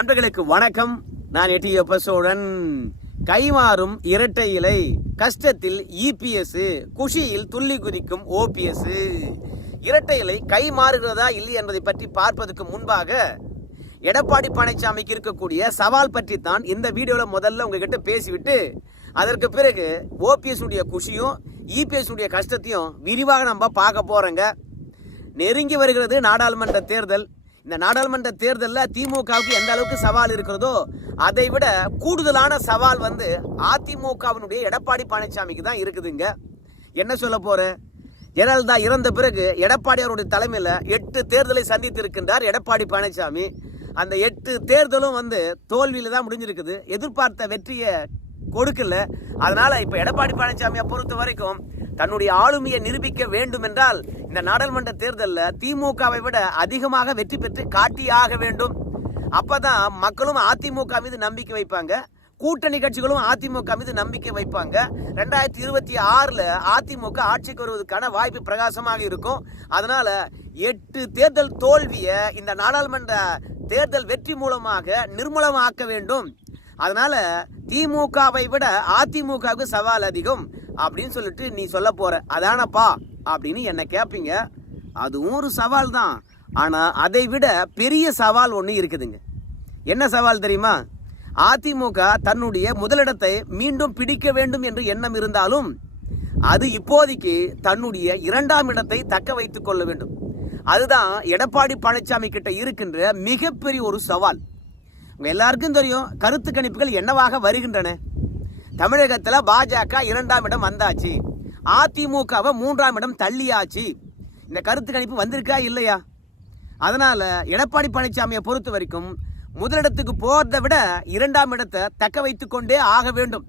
நண்பர்களுக்கு வணக்கம். நான் எட்டியப்ப சோழன் கைமாறும் இரட்டை இலை கஷ்டத்தில் இபிஎஸ் குஷியில் துள்ளி குதிக்கும் ஓபிஎஸ். இரட்டை இலை கை மாறுகிறதா இல்லை என்பதை பற்றி பார்ப்பதற்கு முன்பாக எடப்பாடி பழனிசாமிக்கு இருக்கக்கூடிய சவால் பற்றி தான் இந்த வீடியோவில் முதல்ல உங்ககிட்ட பேசிவிட்டு அதற்கு பிறகு ஓபிஎஸ் உடைய குஷியும் இபிஎஸ் உடைய கஷ்டத்தையும் விரிவாக நம்ம பார்க்க போறோங்க. நெருங்கி வருகிறது நாடாளுமன்ற தேர்தல். இந்த நாடாளுமன்ற தேர்தலில் திமுகவுக்கு எந்த அளவுக்கு சவால் இருக்கிறதோ அதை விட கூடுதலான சவால் வந்து அதிமுகவினுடைய எடப்பாடி பழனிசாமிக்கு தான் இருக்குதுங்க. என்ன சொல்ல போகிறேன் ஜெயலலிதா இறந்த பிறகு எடப்பாடி அவருடைய தலைமையில் எட்டு தேர்தலை சந்தித்து இருக்கின்றார் எடப்பாடி பழனிசாமி. அந்த எட்டு தேர்தலும் வந்து தோல்வியில் தான் முடிஞ்சிருக்குது. எதிர்பார்த்த வெற்றியை கொடுக்கல. அதனால் இப்போ எடப்பாடி பழனிசாமியை பொறுத்த வரைக்கும் தன்னுடைய ஆளுமையை நிரூபிக்க வேண்டும் என்றால் இந்த நாடாளுமன்ற தேர்தலில் திமுகவை விட அதிகமாக வெற்றி பெற்று காட்டியாக வேண்டும். அப்பதான் மக்களும் அதிமுக மீது நம்பிக்கை வைப்பாங்க. கூட்டணி கட்சிகளும் அதிமுக மீது நம்பிக்கை வைப்பாங்க. ரெண்டாயிரத்தி இருபத்தி ஆறில் அதிமுக ஆட்சிக்கு வருவதற்கான வாய்ப்பு பிரகாசமாக இருக்கும். அதனால எட்டு தேர்தல் தோல்வியை இந்த நாடாளுமன்ற தேர்தல் வெற்றி மூலமாக நிர்மூலமாக்க வேண்டும். அதனால திமுகவை விட அதிமுகவுக்கு சவால் அதிகம். அப்படின்னு சொல்லிட்டு நீ சொல்ல போற. அதானப்பா? அப்படின்னு என்னை கேட்பீங்க அதுவும் ஒரு சவால் தான். ஆனால் அதை விட பெரிய சவால் ஒன்று இருக்குதுங்க. என்ன சவால் தெரியுமா? அதிமுக தன்னுடைய முதலிடத்தை மீண்டும் பிடிக்க வேண்டும் என்று எண்ணம் இருந்தாலும் அது இப்போதைக்கு தன்னுடைய இரண்டாம் இடத்தை தக்க வைத்துக் கொள்ள வேண்டும். அதுதான் எடப்பாடி பழனிசாமி கிட்ட இருக்கின்ற மிகப்பெரிய ஒரு சவால். எல்லாருக்கும் தெரியும் கருத்து கணிப்புகள் என்னவாக வருகின்றன? தமிழகத்தில் பாஜக இரண்டாம் இடம் வந்தாச்சு. அதிமுகவை மூன்றாம் இடம் தள்ளியாச்சு. இந்த கருத்து கணிப்பு வந்திருக்கா இல்லையா? அதனால் எடப்பாடி பழனிசாமியை பொறுத்த வரைக்கும் முதலிடத்துக்கு போகிறத விட இரண்டாம் இடத்தை தக்க வைத்து கொண்டே ஆக வேண்டும்.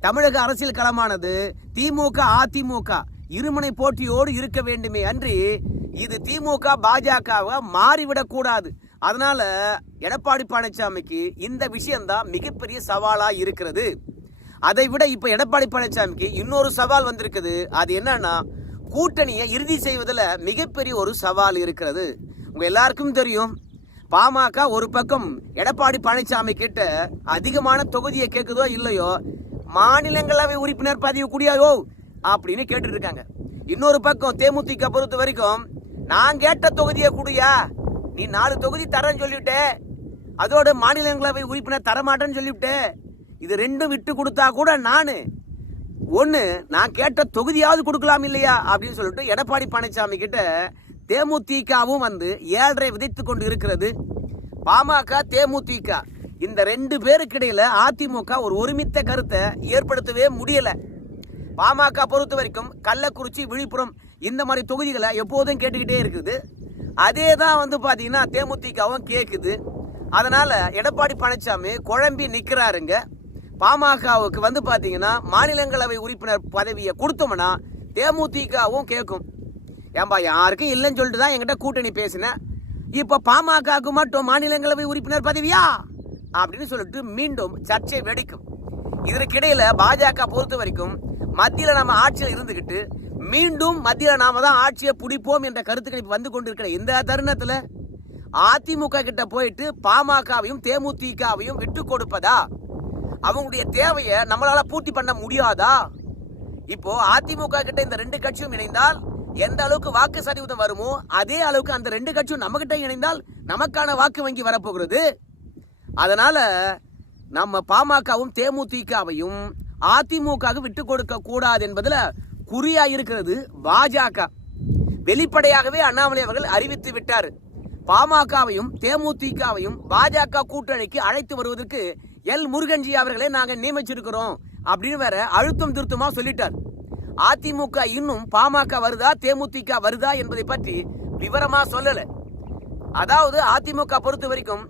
தமிழக அரசியல் களமானது திமுக அதிமுக இருமுனை போட்டியோடு இருக்க வேண்டுமே அன்றி இது திமுக பாஜகவை மாறிவிடக்கூடாது அதனால் அதனால எடப்பாடி பழனிசாமிக்கு இந்த விஷயம்தான் மிகப்பெரிய சவாலாக இருக்கிறது. அதை விட இப்ப எடப்பாடி பழனிசாமிக்கு இன்னொரு சவால் வந்திருக்குது. அது என்னன்னா கூட்டணியை இறுதி செய்வதில் மிகப்பெரிய ஒரு சவால் இருக்கிறது. உங்க எல்லாருக்கும் தெரியும் பாமக ஒரு பக்கம் எடப்பாடி பழனிசாமி கிட்ட அதிகமான தொகுதியை கேட்குதோ இல்லையோ மாநிலங்களவை உறுப்பினர் பதவி கூடியாயோ அப்படின்னு கேட்டுட்டு இருக்காங்க. இன்னொரு பக்கம் தேமுதிக பொறுத்த வரைக்கும் நான் கேட்ட தொகுதியை கூடியா? நீ நாலு தொகுதி தரேன்னு சொல்லிவிட்டே. அதோட மாநிலங்களவை உறுப்பினர் தரமாட்டேன்னு சொல்லிவிட்டே. இது ரெண்டும் விட்டு கொடுத்தா கூட நான். ஒன்று நான் கேட்ட தொகுதியாவது கொடுக்கலாம் இல்லையா? அப்படின்னு சொல்லிட்டு எடப்பாடி பழனிசாமி கிட்ட தேமுதிகவும் வந்து ஏழரை விதைத்து கொண்டு இருக்கிறது. பாமக தேமுதிக இந்த ரெண்டு பேருக்கு இடையில் அதிமுக ஒரு ஒருமித்த கருத்தை ஏற்படுத்தவே முடியல. பாமக பொறுத்த வரைக்கும் கள்ளக்குறிச்சி விழுப்புரம் இந்த மாதிரி தொகுதிகளை எப்போதும் கேட்டுக்கிட்டே இருக்குது. அதே தான் வந்து பார்த்தீங்கன்னா தேமுதிகவும் கேட்குது அதனால் எடப்பாடி பழனிசாமி குழம்பி நிற்கிறாருங்க பாமகவுக்கு வந்து பார்த்தீங்கன்னா மாநிலங்களவை உறுப்பினர் பதவியை கொடுத்தோம்னா தேமுதிகவும் கேட்கும் ஏன்பா யாருக்கும் இல்லைன்னு சொல்லிட்டு தான் என்கிட்ட கூட்டணி பேசினேன் இப்போ பாமகவுக்கு மட்டும் மாநிலங்களவை உறுப்பினர் பதவியா? அப்படின்னு சொல்லிட்டு மீண்டும் சர்ச்சை வெடிக்கும். இதற்கிடையில் பாஜக பொறுத்த வரைக்கும் மத்தியில் நம்ம ஆட்சியில் இருந்துக்கிட்டு மீண்டும் மத்தியில் நாம தான் ஆட்சியை பிடிப்போம் என்ற கருத்துக்கள் இப்போ வந்து கொண்டிருக்கிற இந்த தருணத்தில் அதிமுக கிட்ட போயிட்டு பாமகவையும் தேமுதிகவையும் விட்டு கொடுப்பதா? அவங்களுடைய தேவையை நம்மளால பூர்த்தி பண்ண முடியாதா? இப்போ அதிமுக கிட்ட இந்த ரெண்டு கட்சியும் இணைந்தால் எந்த அளவுக்கு வாக்கு சதவீதம் வருமோ அதே அளவுக்கு அந்த ரெண்டு கட்சியும் நம்ம கிட்ட இணைந்தால் நமக்கான வாக்கு வங்கி வரப்போகிறது. அதனால நம்ம பாமகவும் தேமுதிகவையும் அதிமுக விட்டு கொடுக்க கூடாது என்பதுல குறியா இருக்கிறது பாஜக. வெளிப்படையாகவே அண்ணாமலை அவர்கள் அறிவித்து விட்டார். பாமகவையும் தேமுதிகவையும் பாஜக கூட்டணிக்கு அழைத்து வருவதற்கு எல் முருகன்ஜி அவர்களை நாங்கள் நியமிச்சிருக்கிறோம் அப்படின்னு வேற அழுத்தம் திருத்தமாக சொல்லிட்டார். அதிமுக இன்னும் பாமக வருதா தேமுதிக வருதா என்பதை பற்றி விவரமாக சொல்லலை. அதாவது அதிமுக பொறுத்த வரைக்கும்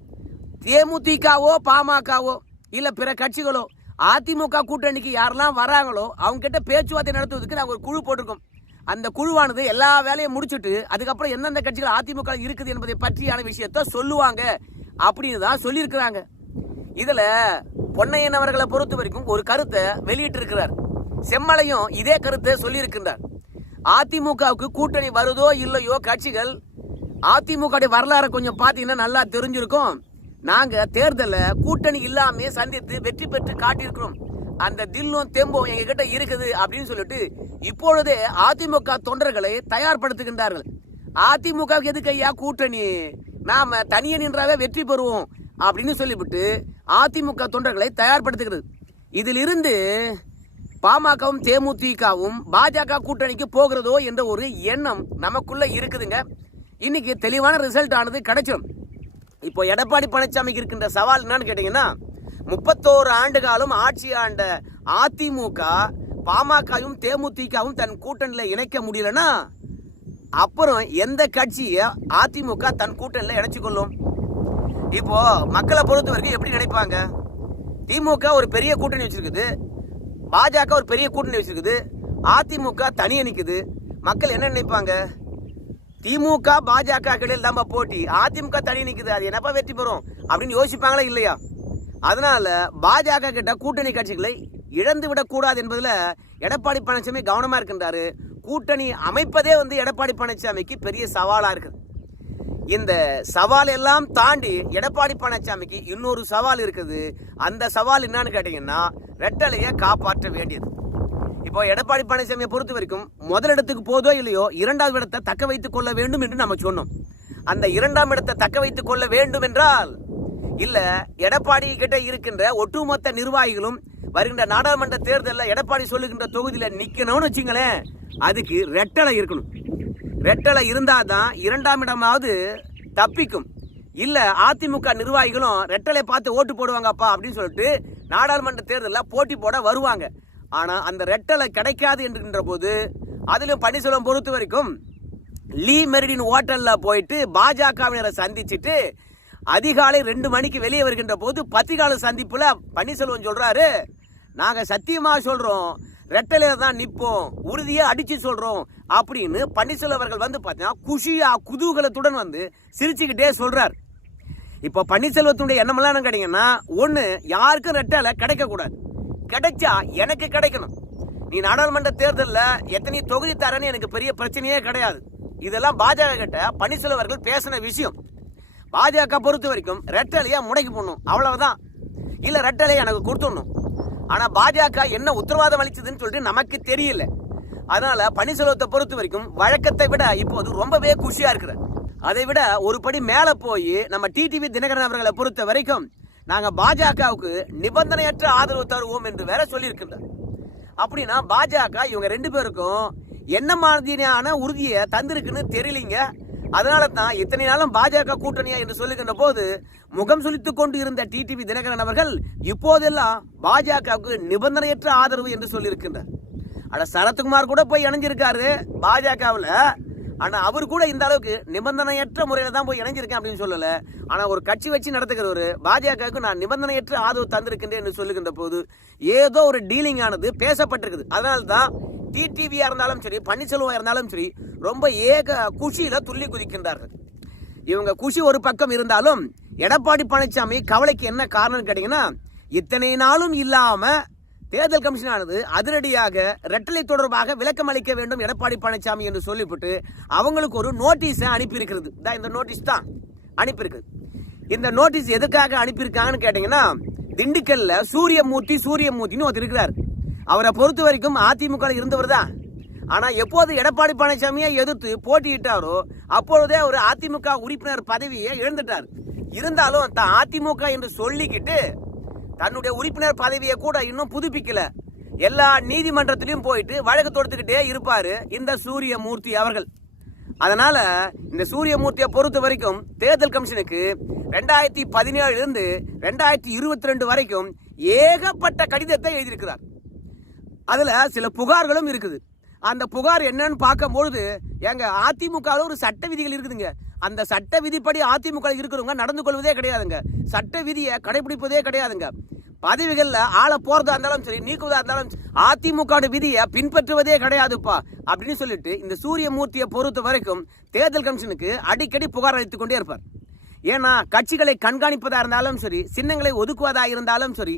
தேமுதிகவோ பாமகவோ இல்லை பிற கட்சிகளோ அதிமுக கூட்டணிக்கு யாரெல்லாம் வராங்களோ அவங்க கிட்ட பேச்சுவார்த்தை நடத்துவதற்கு நாங்கள் ஒரு குழு போட்டிருக்கோம். அந்த குழுவானது எல்லா வேலையும் முடிச்சுட்டு அதுக்கப்புறம் எந்தெந்த கட்சிகள் அதிமுக இருக்குது என்பதை பற்றியான விஷயத்த சொல்லுவாங்க அப்படின்னு தான் சொல்லியிருக்கிறாங்க. இதுல பொன்னையன் அவர்களை பொறுத்த வரைக்கும் ஒரு கருத்தை வெளியிட்டிருக்கிறார். செம்மலையும் இதே கருத்தை சொல்லியிருக்கின்றார். அதிமுகவுக்கு கூட்டணி வருதோ இல்லையோ கட்சிகள் அதிமுக வரலாறு கொஞ்சம் பார்த்தீங்கன்னா நல்லா தெரிஞ்சிருக்கும். நாங்கள் தேர்தலில் கூட்டணி இல்லாமே சந்தித்து வெற்றி பெற்று காட்டியிருக்கிறோம். அந்த தில்லும் தெம்பும் எங்ககிட்ட இருக்குது அப்படின்னு சொல்லிட்டு இப்பொழுதே அதிமுக தொண்டர்களை தயார்படுத்துகின்றார்கள். அதிமுகவுக்கு எதுக்கு ஐயா கூட்டணி? நாம தனியே நின்றாவே வெற்றி பெறுவோம். அப்படின்னு சொல்லிவிட்டு அதிமுக தொண்டர்களை தயார்படுத்துகிறது. இதிலிருந்து பாமகவும் தேமுதிகவும் பாஜக கூட்டணிக்கு போகிறதோ என்ற ஒரு எண்ணம் நமக்குள்ள இருக்குதுங்க. இன்னைக்கு தெளிவான ரிசல்ட் ஆனது கிடைச்சிடும் இப்போ எடப்பாடி பழனிசாமிக்கு இருக்கின்ற சவால் என்னன்னு கேட்டீங்கன்னா முப்பத்தோரு ஆண்டு காலம் ஆட்சி ஆண்ட அதிமுக பாமகவும் தேமுதிகவும் தன் கூட்டணியில் இணைக்க முடியலன்னா அப்புறம் எந்த கட்சியை அதிமுக தன் கூட்டணியில் இணைச்சிக்கொள்ளும்? கொள்ளும் இப்போ மக்களை பொறுத்த வரைக்கும் எப்படி நினைப்பாங்க? திமுக ஒரு பெரிய கூட்டணி வச்சிருக்குது. பாஜக ஒரு பெரிய கூட்டணி வச்சிருக்குது. அதிமுக தனியே நிற்குது மக்கள் என்ன நினைப்பாங்க? திமுக பாஜக இடையில் தான்ப்பா போட்டி. அதிமுக தனி நிற்குது அது என்னப்பா வெற்றி பெறும்? அப்படின்னு யோசிப்பாங்களா இல்லையா? அதனால பாஜக கிட்ட கூட்டணி கட்சிகளை இழந்து விடக்கூடாது என்பதில் எடப்பாடி பழனிசாமி கவனமாக இருக்கின்றாரு. கூட்டணி அமைப்பதே வந்து எடப்பாடி பழனிசாமிக்கு பெரிய சவாலாக இருக்குது. இந்த சவால் எல்லாம் தாண்டி எடப்பாடி பழனிசாமிக்கு இன்னொரு சவால் இருக்குது. அந்த சவால் என்னன்னு கேட்டீங்கன்னா ரெட்டலையை காப்பாற்ற வேண்டியது. இப்போ எடப்பாடி பழனிசாமியை பொறுத்த வரைக்கும் முதலிடத்துக்கு போதோ இல்லையோ இரண்டாவது இடத்தை தக்க வைத்துக் கொள்ள வேண்டும் என்று நம்ம சொன்னோம். அந்த இரண்டாம் இடத்தை தக்க வைத்துக் கொள்ள வேண்டும் என்றால் இல்ல எடப்பாடி கிட்ட இருக்கின்ற ஒட்டுமொத்த நிர்வாகிகளும் வருகின்ற நாடாளுமன்ற தேர்தலில் எடப்பாடி சொல்லுகின்ற தொகுதியில் நிற்கணும்னு வச்சுங்களேன் அதுக்கு ரெட்டலை இருக்கணும். ரெட்டலை இருந்தாதான் இரண்டாம் இடமாவது தப்பிக்கும். இல்லை அதிமுக நிர்வாகிகளும் ரெட்டலை பார்த்து ஓட்டு போடுவாங்கப்பா அப்படின்னு சொல்லிட்டு நாடாளுமன்ற தேர்தலில் போட்டி போட வருவாங்க. ஆனால் அந்த ரெட்டலை கிடைக்காது என்கின்ற போது அதிலும் பன்னீர்செல்வம் பொறுத்த வரைக்கும் லீ மெரிடின் ஓட்டலில் போயிட்டு பாஜகவினரை சந்திச்சுட்டு அதிகாலை ரெண்டு மணிக்கு வெளியே வருகின்ற போது பத்திரிகால சந்திப்பில் பன்னீர்செல்வம் சொல்கிறாரு நாங்கள் சத்தியமாக சொல்கிறோம் ரெட்டலையில தான் நிற்போம் உறுதியாக அடித்து சொல்கிறோம் அப்படின்னு பன்னீர்செல்வம் அவர்கள் வந்து பார்த்தீங்கன்னா குஷியாக குதூகலத்துடன் வந்து சிரிச்சுக்கிட்டே சொல்கிறார் இப்போ பன்னீர்செல்வத்துடைய எண்ணமெல்லாம் என்ன கேட்டீங்கன்னா ஒன்று யாருக்கும் ரெட்டலை கிடைக்கக்கூடாது கிடைச்சா எனக்கு கிடைக்கணும். நீ நாடாளுமன்ற தேர்தலில் எத்தனை தொகுதி தரேன்னு எனக்கு பெரிய பிரச்சனையே கிடையாது. இதெல்லாம் பாஜக கிட்ட பன்னீர்செல்வம் அவர்கள் பேசின விஷயம். பாஜக பொறுத்த வரைக்கும் ரெட்டலையாக முடக்கி போடணும். அவ்வளவுதான். இல்லை ரெட்டலையை எனக்கு கொடுத்துடணும். ஆனால் பாஜக என்ன உத்தரவாதம் அளிச்சதுன்னு சொல்லிட்டு நமக்கு தெரியல. அதனால பன்னீர்செல்வத்தை பொறுத்த வரைக்கும் வழக்கத்தை விட இப்போது ரொம்பவே குஷியா இருக்கிறார். அதை விட ஒரு படி மேலே போய் நம்ம டிடிவி தினகரன் அவர்களை பொறுத்த வரைக்கும் நாங்கள் பாஜகவுக்கு நிபந்தனையற்ற ஆதரவு தருவோம் என்று வேற சொல்லியிருக்கின்றார். அப்படின்னா பாஜக இவங்க ரெண்டு பேருக்கும் என்ன மாதிரியான உறுதியை தந்திருக்குன்னு தெரியலீங்க. அதனால தான் இத்தனை நாளும் பாஜக கூட்டணியா என்று சொல்லுகின்ற போது முகம் சுளித்துக் கொண்டு இருந்த டிடிவி தினகரன் அவர்கள் இப்போதெல்லாம் பாஜகவுக்கு நிபந்தனையற்ற ஆதரவு என்று சொல்லியிருக்கின்றார். ஆனால் சரத்குமார் கூட போய் இணைஞ்சிருக்காரு பாஜகவில். ஆனால் அவர் கூட இந்த அளவுக்கு நிபந்தனையற்ற முறையில் தான் போய் இணைஞ்சிருக்கேன் அப்படின்னு சொல்லலை. ஆனால் ஒரு கட்சி வச்சு நடத்துகிறவர் பாஜகவுக்கு நான் நிபந்தனையற்ற ஆதரவு தந்திருக்கின்றேன் என்று சொல்லுகின்ற போது ஏதோ ஒரு டீலிங் ஆனது பேசப்பட்டிருக்குது. அதனால தான் டிடிவியாக இருந்தாலும் சரி பன்னீர்செல்வம் இருந்தாலும் சரி ரொம்ப ஏக குஷியில் துள்ளி குதிக்கின்றார்கள். இவங்க குஷி ஒரு பக்கம் இருந்தாலும் எடப்பாடி பழனிசாமி கவலைக்கு என்ன காரணம் கேட்டிங்கன்னா இத்தனை நாளும் இல்லாமல் தேர்தல் கமிஷனானது அதிரடியாக ரெட்டலை தொடர்பாக விளக்கம் அளிக்க வேண்டும் எடப்பாடி பழனிசாமி என்று சொல்லிவிட்டு அவங்களுக்கு ஒரு நோட்டீஸை அனுப்பியிருக்கிறது. தான் இந்த நோட்டீஸ் தான் அனுப்பியிருக்குது இந்த நோட்டீஸ் எதுக்காக அனுப்பியிருக்காங்கன்னு கேட்டிங்கன்னா திண்டுக்கல்ல சூரியமூர்த்தி சூரியமூர்த்தின்னு ஒருத்தர் இருக்கிறார். அவரை பொறுத்த வரைக்கும் அதிமுக இருந்தவர் தான். ஆனால் எப்போது எடப்பாடி பழனிசாமியை எதிர்த்து போட்டியிட்டாரோ அப்பொழுதே அவர் அதிமுக உறுப்பினர் பதவியை இழந்துட்டார். இருந்தாலும் தான் அதிமுக என்று சொல்லிக்கிட்டு தன்னுடைய உறுப்பினர் பதவியை கூட இன்னும் புதுப்பிக்கல. எல்லா நீதிமன்றத்திலையும் போயிட்டு வழக்கு தொடுத்துக்கிட்டே இருப்பார் இந்த சூரியமூர்த்தி அவர்கள். அதனால் இந்த சூரியமூர்த்தியை பொறுத்த வரைக்கும் தேர்தல் கமிஷனுக்கு ரெண்டாயிரத்தி பதினேழுலேருந்து ரெண்டாயிரத்தி இருபத்தி ரெண்டு வரைக்கும் ஏகப்பட்ட கடிதத்தை எழுதியிருக்கிறார். அதில் சில புகார்களும் இருக்குது. அந்த புகார் என்னன்னு பார்க்கும்பொழுது எங்க அதிமுகவில் ஒரு சட்ட விதிகள் இருக்குதுங்க. அந்த சட்ட விதிப்படி அதிமுக இருக்கிறவங்க நடந்து கொள்வதே கிடையாதுங்க. சட்ட விதியை கடைபிடிப்பதே கிடையாதுங்க. பதவிகளில் ஆளை போறதா இருந்தாலும் சரி நீக்குவதா இருந்தாலும் சரி, அதிமுக விதியை பின்பற்றுவதே கிடையாதுப்பா அப்படின்னு சொல்லிட்டு இந்த சூரியமூர்த்தியை பொறுத்த வரைக்கும் தேர்தல் கமிஷனுக்கு அடிக்கடி புகார் அளித்துக் கொண்டே இருப்பார். ஏன்னா கட்சிகளை கண்காணிப்பதா இருந்தாலும் சரி சின்னங்களை ஒதுக்குவதா இருந்தாலும் சரி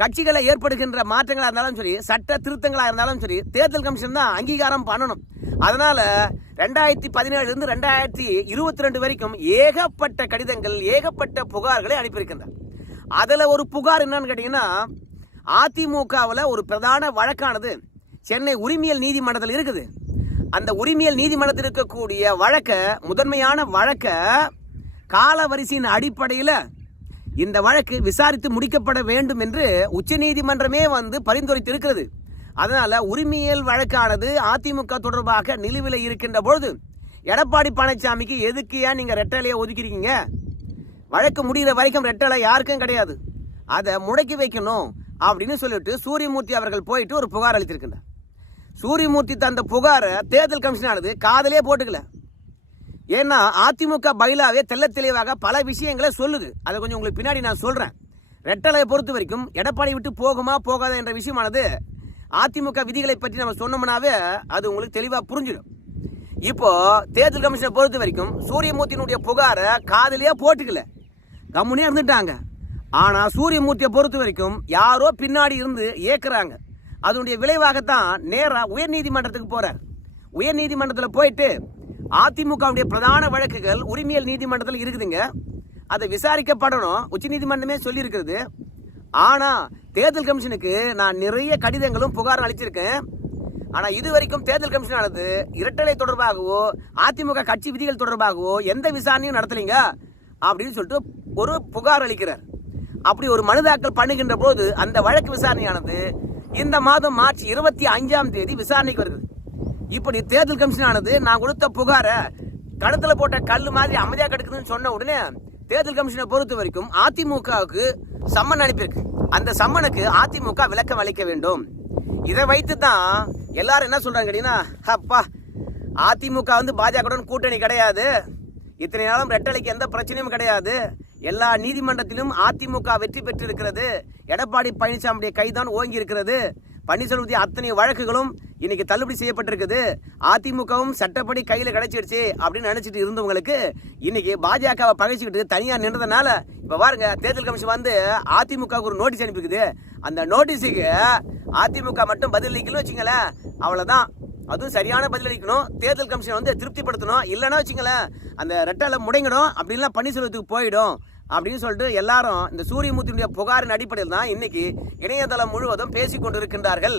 கட்சிகளை ஏற்படுகின்ற மாற்றங்களாக இருந்தாலும் சரி சட்ட திருத்தங்களாக இருந்தாலும் சரி தேர்தல் கமிஷன் தான் அங்கீகாரம் பண்ணணும். அதனால் ரெண்டாயிரத்தி பதினேழுலேருந்து ரெண்டாயிரத்தி இருபத்தி ரெண்டு வரைக்கும் ஏகப்பட்ட கடிதங்கள் ஏகப்பட்ட புகார்களை அனுப்பியிருக்கின்றார். அதில் ஒரு புகார் என்னன்னு கேட்டிங்கன்னா அதிமுகவில் ஒரு பிரதான வழக்கானது சென்னை உரிமையல் நீதிமன்றத்தில் இருக்குது. அந்த உரிமையல் நீதிமன்றத்தில் இருக்கக்கூடிய வழக்கை முதன்மையான வழக்கை காலவரிசையின் அடிப்படையில் இந்த வழக்கு விசாரித்து முடிக்கப்பட வேண்டும் என்று உச்சநீதிமன்றமே வந்து பரிந்துரைத்திருக்கிறது. அதனால உரிமையல் வழக்கானது அதிமுக தொடர்பாக நிலுவையில் இருக்கின்ற பொழுது எடப்பாடி பழனிசாமிக்கு எதுக்கு ஏன் நீங்கள் ரெட்டலையை ஒதுக்கிறீங்க வழக்கு முடிகிற வரைக்கும் ரெட்டலை யாருக்கும் கிடையாது. அதை முடக்கி வைக்கணும் அப்படின்னு சொல்லிட்டு சூரியமூர்த்தி அவர்கள் போயிட்டு ஒரு புகார் அளித்திருக்கின்றார். சூரியமூர்த்தி தந்த புகாரை தேர்தல் கமிஷனானது காதலே போட்டுக்கல. ஏன்னா அதிமுக பயிலாவே தெள்ள தெளிவாக பல விஷயங்களை சொல்லுது. அதை கொஞ்சம் உங்களுக்கு பின்னாடி நான் சொல்கிறேன் ரெட்டலையை பொறுத்த வரைக்கும் எடப்பாடி விட்டு போகுமா போகாதா என்ற விஷயமானது அதிமுக விதிகளை பற்றி நம்ம சொன்னோம்னாவே அது உங்களுக்கு தெளிவாக புரிஞ்சிடும். இப்போ தேர்தல் கமிஷனை பொறுத்த வரைக்கும் சூரியமூர்த்தியினுடைய புகாரை காதலியே போட்டுக்கல. கம்முனே இருந்துட்டாங்க. ஆனால் சூரியமூர்த்தியை பொறுத்த வரைக்கும் யாரோ பின்னாடி இருந்து ஏற்கிறாங்க அதனுடைய விளைவாகத்தான் நேராக உயர்நீதிமன்றத்துக்கு போகிறார் உயர்நீதிமன்றத்தில் போயிட்டு அதிமுகவுடைய பிரதான வழக்குகள் உரிமையல் நீதிமன்றத்தில் இருக்குதுங்க. அதை விசாரிக்கப்படணும். உச்சநீதிமன்றமே சொல்லியிருக்கிறது. ஆனால் தேர்தல் கமிஷனுக்கு நான் நிறைய கடிதங்களும் புகாரும் அளிச்சிருக்கேன். ஆனால் இது வரைக்கும் தேர்தல் கமிஷனானது இரட்டலை தொடர்பாகவோ அதிமுக கட்சி விதிகள் தொடர்பாகவோ எந்த விசாரணையும் நடத்தலைங்க அப்படின்னு சொல்லிட்டு ஒரு புகார் அளிக்கிறார். அப்படி ஒரு மனுதாக்கல் பண்ணுகின்ற போது அந்த வழக்கு விசாரணையானது இந்த மாதம் மார்ச் இருபத்தி அஞ்சாம் தேதி விசாரணைக்கு வருது இப்படி தேர்தல் கமிஷன் ஆனது நான் கொடுத்த புகாரை கடத்துல போட்ட கல் மாதிரி அமைதியாக கிடக்குதுன்னு சொன்ன உடனே தேர்தல் கமிஷனை பொறுத்த வரைக்கும் அதிமுகவுக்கு சம்மன் அனுப்பியிருக்கு. அந்த சம்மனுக்கு அதிமுக விளக்கம் அளிக்க வேண்டும். இதை வைத்து தான் எல்லாரும் என்ன சொல்றாங்க கேட்டீங்கன்னா அப்பா அதிமுக வந்து பாஜகவுடன் கூட்டணி கிடையாது. இத்தனை நாளும் ரெட்டலைக்கு எந்த பிரச்சனையும் கிடையாது. எல்லா நீதிமன்றத்திலும் அதிமுக வெற்றி பெற்றிருக்கிறது. எடப்பாடி பழனிசாமியுடைய கைதான் ஓங்கி இருக்கிறது. பன்னீர்செல்வத்தி அத்தனை வழக்குகளும் இன்னைக்கு தள்ளுபடி செய்யப்பட்டிருக்குது. அதிமுகவும் சட்டப்படி கையில் கிடைச்சிடுச்சு அப்படின்னு நினைச்சிட்டு இருந்தவங்களுக்கு இன்னைக்கு பாஜகவை பகைச்சிக்கிட்டு தனியாக நின்றதுனால இப்போ பாருங்க தேர்தல் கமிஷன் வந்து அதிமுகவுக்கு ஒரு நோட்டீஸ் அனுப்பிக்குது அந்த நோட்டீஸுக்கு அதிமுக மட்டும் பதில் அளிக்கணும் வச்சுங்களேன் அவ்வளோதான் அதுவும் சரியான பதில் அளிக்கணும். தேர்தல் கமிஷன் வந்து திருப்திப்படுத்தணும். இல்லைன்னா வச்சுங்களேன் அந்த ரெட்டலை முடங்கிடும். அப்படின்லாம் பன்னீர்செல்வத்துக்கு போயிடும். அப்படின்னு சொல்லிட்டு எல்லாரும் இந்த சூரியமூர்த்தியுடைய புகாரின் அடிப்படையில் தான் இன்னைக்கு இணையதளம் முழுவதும் பேசி கொண்டிருக்கின்றார்கள்.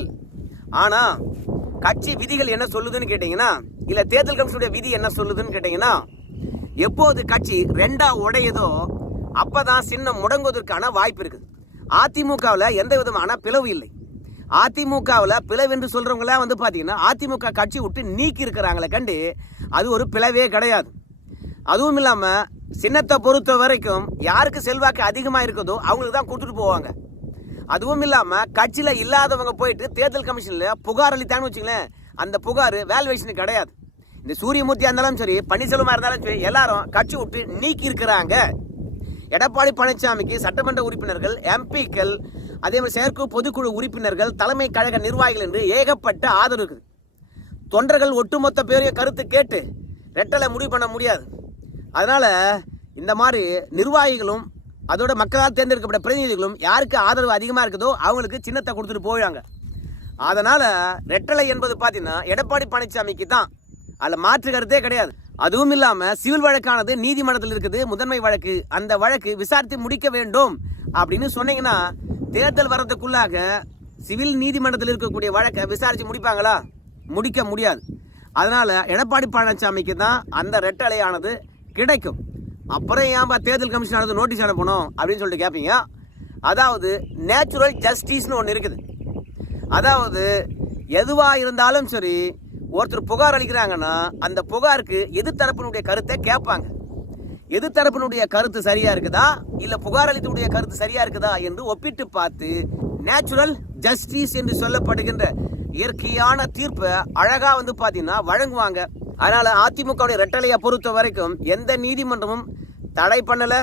ஆனா கட்சி விதிகள் என்ன சொல்லுதுன்னு கேட்டீங்கன்னா இல்ல தேர்தல் கமிஷனுடைய விதி என்ன சொல்லுதுன்னு கேட்டீங்கன்னா எப்போது கட்சி ரெண்டா உடையதோ அப்பதான் சின்னம் முடங்குவதற்கான வாய்ப்பு இருக்குது. அதிமுகவில் எந்த விதமான பிளவு இல்லை. அதிமுகவில் பிளவு என்று சொல்கிறவங்களாம் வந்து பார்த்தீங்கன்னா அதிமுக கட்சி விட்டு நீக்கி இருக்கிறாங்களே கண்டு அது ஒரு பிளவே கிடையாது. அதுவும் இல்லாமல் சின்னத்தை பொறுத்த வரைக்கும் யாருக்கு செல்வாக்கு அதிகமாக இருக்குதோ அவங்களுக்கு தான் கொடுத்துட்டு போவாங்க. அதுவும் இல்லாமல் கட்சியில் இல்லாதவங்க போயிட்டு தேர்தல் கமிஷனில் புகார் அளித்தாங்கன்னு வச்சுங்களேன் அந்த புகார் வேல்வேஷனுக்கு கிடையாது. இந்த சூரியமூர்த்தியாக இருந்தாலும் சரி பன்னீர்செல்வமாக இருந்தாலும் சரி எல்லாரும் கட்சி விட்டு நீக்கி இருக்கிறாங்க. எடப்பாடி பழனிசாமிக்கு சட்டமன்ற உறுப்பினர்கள் எம்பிக்கள் அதே மாதிரி செயற்குழு பொதுக்குழு உறுப்பினர்கள் தலைமை கழக நிர்வாகிகள் என்று ஏகப்பட்ட ஆதரவு இருக்குது. தொண்டர்கள் ஒட்டுமொத்த பேரைய கருத்து கேட்டு ரெட்டலை முடிவு பண்ண முடியாது. அதனால் இந்த மாதிரி நிர்வாகிகளும் அதோட மக்களால் தேர்ந்தெடுக்கப்பட்ட பிரதிநிதிகளும் யாருக்கு ஆதரவு அதிகமாக இருக்குதோ அவங்களுக்கு சின்னத்தை கொடுத்துட்டு போயிடாங்க அதனால் ரெட்டலை என்பது பார்த்தீங்கன்னா எடப்பாடி பழனிசாமிக்கு தான். அதில் மாற்று கருத்தே கிடையாது. அதுவும் இல்லாமல் சிவில் வழக்கானது நீதிமன்றத்தில் இருக்குது. முதன்மை வழக்கு அந்த வழக்கு விசாரித்து முடிக்க வேண்டும் அப்படின்னு சொன்னீங்கன்னா தேர்தல் வர்றதுக்குள்ளாக சிவில் நீதிமன்றத்தில் இருக்கக்கூடிய வழக்கை விசாரித்து முடிப்பாங்களா? முடிக்க முடியாது. அதனால் எடப்பாடி பழனிசாமிக்கு தான் அந்த ரெட்டலையானது கிடைக்கும். அப்புறம் ஏன்பா தேர்தல் கமிஷனானது நோட்டீஸ் அனுப்பணும் அப்படின்னு சொல்லிட்டு கேட்பீங்க அதாவது நேச்சுரல் ஜஸ்டிஸ்னு ஒன்று இருக்குது. அதாவது எதுவாக இருந்தாலும் சரி ஒருத்தர் புகார் அளிக்கிறாங்கன்னா அந்த புகாருக்கு எதிர்த்தரப்பினுடைய கருத்தை கேட்பாங்க. எதிர்த்தரப்பினுடைய கருத்து சரியா இருக்குதா? இல்லை புகார் அளித்தனுடைய கருத்து சரியா இருக்குதா என்று ஒப்பிட்டு பார்த்து நேச்சுரல் ஜஸ்டிஸ் என்று சொல்லப்படுகின்ற இயற்கையான தீர்ப்பை அழகாக வந்து பார்த்தீங்கன்னா வழங்குவாங்க. அதனால் அதிமுகவுடைய ரெட்டலையை பொறுத்த வரைக்கும் எந்த நீதிமன்றமும் தடை பண்ணலை.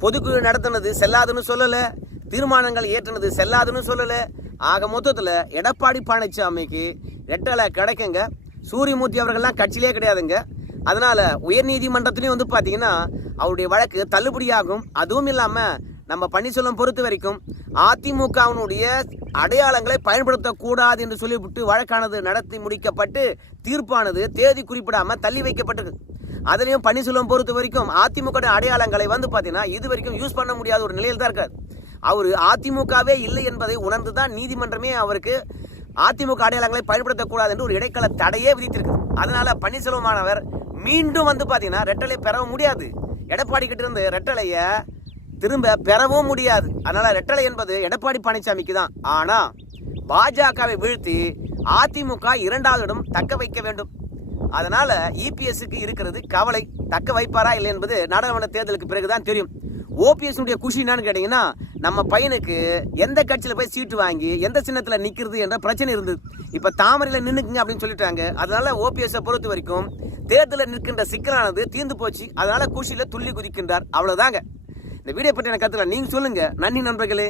பொதுக்குழு நடத்தினது செல்லாதுன்னு சொல்லலை. தீர்மானங்கள் ஏற்றினது செல்லாதுன்னு சொல்லலை. ஆக மொத்தத்தில் எடப்பாடி பழனிசாமிக்கு ரெட்டலை கிடைக்குங்க. சூரியமூர்த்தி அவர்கள்லாம் கட்சியிலே கிடையாதுங்க. அதனால் உயர்நீதிமன்றத்துலேயும் வந்து பார்த்தீங்கன்னா அவருடைய வழக்கு தள்ளுபடியாகும். அதுவும் இல்லாமல் நம்ம பன்னீர்செல்வம் பொறுத்த வரைக்கும் அதிமுகவினுடைய அடையாளங்களை பயன்படுத்தக்கூடாது என்று சொல்லிவிட்டு வழக்கானது நடத்தி முடிக்கப்பட்டு தீர்ப்பானது தேதி குறிப்பிடாம தள்ளி வைக்கப்பட்டது அதுலேயும் பன்னீர்செல்வம் பொறுத்த வரைக்கும் அதிமுக அடையாளங்களை வந்து பார்த்தீங்கன்னா இது வரைக்கும் யூஸ் பண்ண முடியாத ஒரு நிலையில் தான் இருக்காரு. அவர் அதிமுகவே இல்லை என்பதை உணர்ந்து தான் நீதிமன்றமே அவருக்கு அதிமுக அடையாளங்களை பயன்படுத்தக்கூடாது என்று ஒரு இடைக்கால தடையே விதித்திருக்கு அதனால பன்னீர்செல்வமானவர் மீண்டும் வந்து பார்த்தீங்கன்னா ரெட்டலை பெற முடியாது. எடப்பாடி கிட்ட இருந்து ரெட்டலையை திரும்ப பெறவும் முடியாது. அதனால ரெட்டலை என்பது எடப்பாடி பழனிசாமிக்கு தான். ஆனா பாஜகவை வீழ்த்தி அதிமுக இரண்டாவது இடம் தக்க வைக்க வேண்டும். அதனால இபிஎஸ்க்கு இருக்கிறது கவலை. தக்க வைப்பாரா இல்லை என்பது நாடாளுமன்ற தேர்தலுக்கு பிறகுதான் தெரியும். ஓபிஎஸ் உடைய குஷி என்னன்னு கேட்டீங்கன்னா நம்ம பையனுக்கு எந்த கட்சியில் போய் சீட்டு வாங்கி எந்த சின்னத்தில் நிற்கிறது என்ற பிரச்சனை இருந்தது. இப்போ தாமரையில் நின்றுக்குங்க அப்படின்னு சொல்லிட்டாங்க. அதனால ஓபிஎஸ்ஸை பொறுத்த வரைக்கும் தேர்தலில் நிற்கின்ற சிக்கலானது தீர்ந்து போச்சு. அதனால குஷியில் துள்ளி குதிக்கின்றார். அவ்வளோதாங்க இந்த வீடியோ பற்றின கருத்துல நீங்க சொல்லுங்க. நன்றி நண்பர்களே.